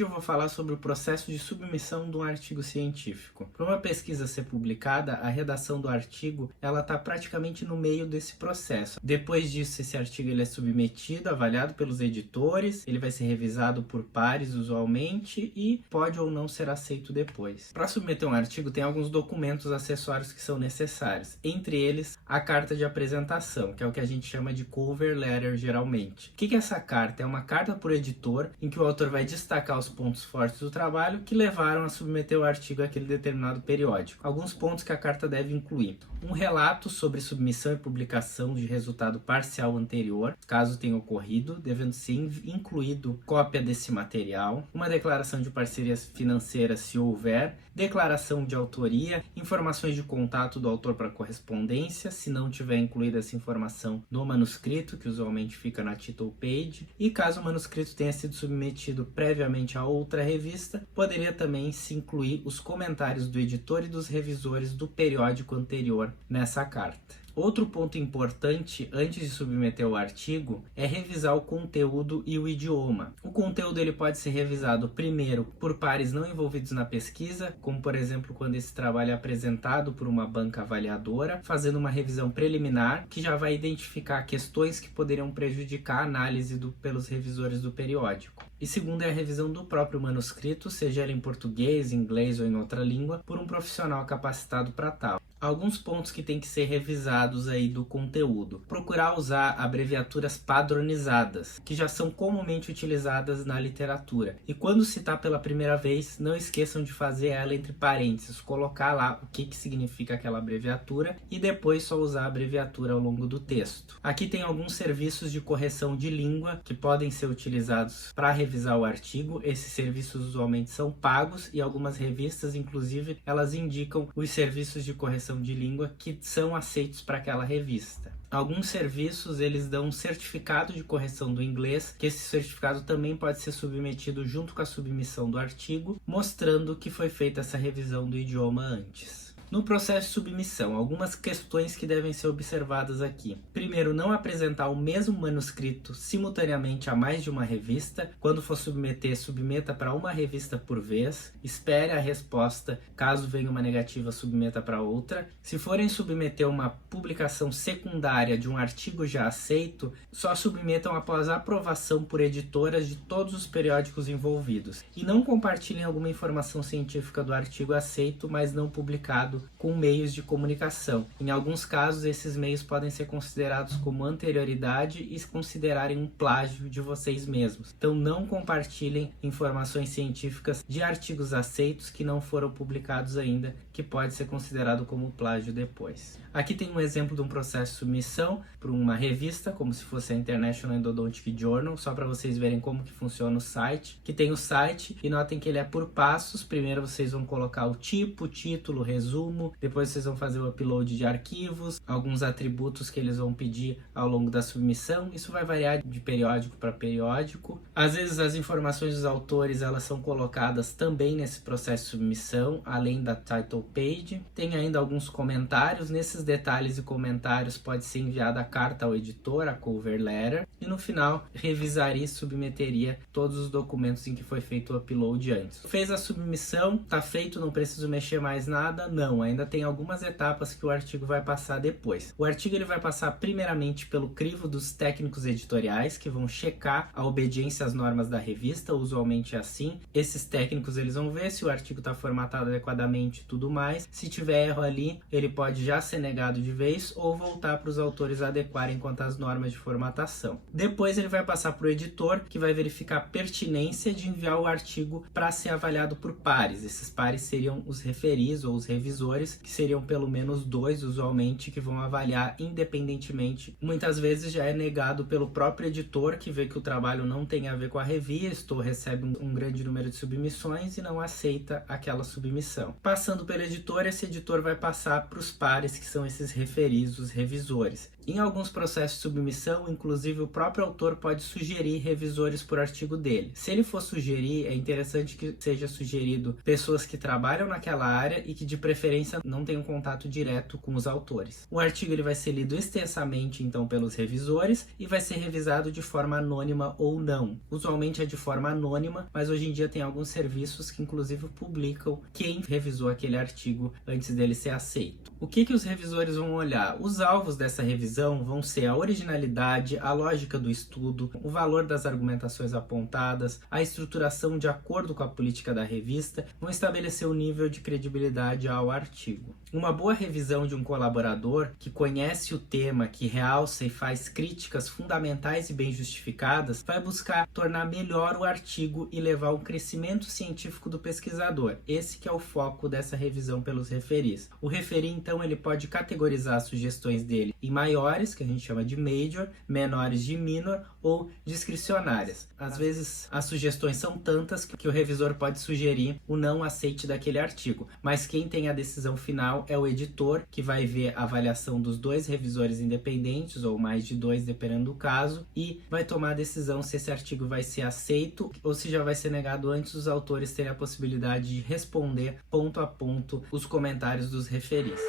vídeo eu vou falar sobre o processo de submissão de um artigo científico. Para uma pesquisa ser publicada, a redação do artigo ela está praticamente no meio desse processo. Depois disso, esse artigo ele é submetido, avaliado pelos editores, ele vai ser revisado por pares usualmente e pode ou não ser aceito depois. Para submeter um artigo tem alguns documentos acessórios que são necessários, entre eles a carta de apresentação, que é o que a gente chama de cover letter geralmente. O que é essa carta? É uma carta por editor em que o autor vai destacar os pontos fortes do trabalho que levaram a submeter o artigo àquele determinado periódico. Alguns pontos que a carta deve incluir: um relato sobre submissão e publicação de resultado parcial anterior, caso tenha ocorrido, devendo ser incluído cópia desse material, uma declaração de parcerias financeiras se houver, declaração de autoria, informações de contato do autor para correspondência, se não tiver incluída essa informação no manuscrito, que usualmente fica na title page, e caso o manuscrito tenha sido submetido previamente a outra revista, poderia também se incluir os comentários do editor e dos revisores do periódico anterior nessa carta. Outro ponto importante antes de submeter o artigo é revisar o conteúdo e o idioma. O conteúdo ele pode ser revisado primeiro por pares não envolvidos na pesquisa, como por exemplo quando esse trabalho é apresentado por uma banca avaliadora, fazendo uma revisão preliminar que já vai identificar questões que poderiam prejudicar a análise pelos revisores do periódico. E segundo é a revisão do próprio manuscrito, seja ele em português, inglês ou em outra língua, por um profissional capacitado para tal. Alguns pontos que tem que ser revisados aí do conteúdo. Procurar usar abreviaturas padronizadas, que já são comumente utilizadas na literatura. E quando citar pela primeira vez, não esqueçam de fazer ela entre parênteses, colocar lá o que significa aquela abreviatura e depois só usar a abreviatura ao longo do texto. Aqui tem alguns serviços de correção de língua que podem ser utilizados para revisar o artigo. Esses serviços usualmente são pagos e algumas revistas, inclusive, elas indicam os serviços de correção de língua que são aceitos para aquela revista. Alguns serviços eles dão um certificado de correção do inglês, que esse certificado também pode ser submetido junto com a submissão do artigo, mostrando que foi feita essa revisão do idioma antes. No processo de submissão, algumas questões que devem ser observadas aqui. Primeiro, não apresentar o mesmo manuscrito simultaneamente a mais de uma revista. Quando for submeter, submeta para uma revista por vez. Espere a resposta. Caso venha uma negativa, submeta para outra. Se forem submeter uma publicação secundária de um artigo já aceito, só submetam após a aprovação por editoras de todos os periódicos envolvidos. E não compartilhem alguma informação científica do artigo aceito, mas não publicado, com meios de comunicação. Em alguns casos, esses meios podem ser considerados como anterioridade e considerarem um plágio de vocês mesmos. Então não compartilhem informações científicas de artigos aceitos que não foram publicados ainda, que pode ser considerado como plágio depois. Aqui tem um exemplo de um processo de submissão para uma revista, como se fosse a International Endodontic Journal, só para vocês verem como que funciona o site. Que tem o site e notem que ele é por passos. Primeiro vocês vão colocar o tipo, título, resumo, depois vocês vão fazer o upload de arquivos, alguns atributos que eles vão pedir ao longo da submissão. Isso vai variar de periódico para periódico. Às vezes as informações dos autores elas são colocadas também nesse processo de submissão, além da title page. Tem ainda alguns comentários. Nesses detalhes e comentários pode ser enviada a carta ao editor, a cover letter, e no final revisaria e submeteria todos os documentos em que foi feito o upload antes. Fez a submissão, tá feito, não preciso mexer mais nada? Não, ainda tem algumas etapas que o artigo vai passar depois. O artigo ele vai passar primeiramente pelo crivo dos técnicos editoriais, que vão checar a obediência às normas da revista, usualmente é assim. Esses técnicos eles vão ver se o artigo está formatado adequadamente e tudo mais. Se tiver erro ali, ele pode já ser negado de vez ou voltar para os autores adequarem quanto às normas de formatação. Depois ele vai passar para o editor, que vai verificar a pertinência de enviar o artigo para ser avaliado por pares. Esses pares seriam os referis ou os revisores, que seriam pelo menos 2 usualmente, que vão avaliar independentemente. Muitas vezes já é negado pelo próprio editor, que vê que o trabalho não tem a ver com a revista ou recebe um grande número de submissões e não aceita aquela submissão. Passando pelo editor, esse editor vai passar para os pares, que são são esses referis, os revisores. Em alguns processos de submissão, inclusive o próprio autor pode sugerir revisores por artigo dele. Se ele for sugerir, é interessante que seja sugerido pessoas que trabalham naquela área e que de preferência não tenham contato direto com os autores. O artigo ele vai ser lido extensamente então pelos revisores e vai ser revisado de forma anônima ou não. Usualmente é de forma anônima, mas hoje em dia tem alguns serviços que inclusive publicam quem revisou aquele artigo antes dele ser aceito. O que os revisores vão olhar? Os alvos dessa revisão vão ser a originalidade, a lógica do estudo, o valor das argumentações apontadas, a estruturação de acordo com a política da revista, vão estabelecer o nível de credibilidade ao artigo. Uma boa revisão de um colaborador que conhece o tema, que realça e faz críticas fundamentais e bem justificadas, vai buscar tornar melhor o artigo e levar ao crescimento científico do pesquisador. Esse que é o foco dessa revisão pelos referis. O referi, então, ele pode categorizar as sugestões dele em maiores, que a gente chama de major, menores de minor ou discricionárias. Às vezes, as sugestões são tantas que o revisor pode sugerir o não aceite daquele artigo, mas quem tem a decisão final é o editor, que vai ver a avaliação dos dois revisores independentes, ou mais de dois, dependendo do caso, e vai tomar a decisão se esse artigo vai ser aceito ou se já vai ser negado antes dos autores terem a possibilidade de responder ponto a ponto os comentários dos referis.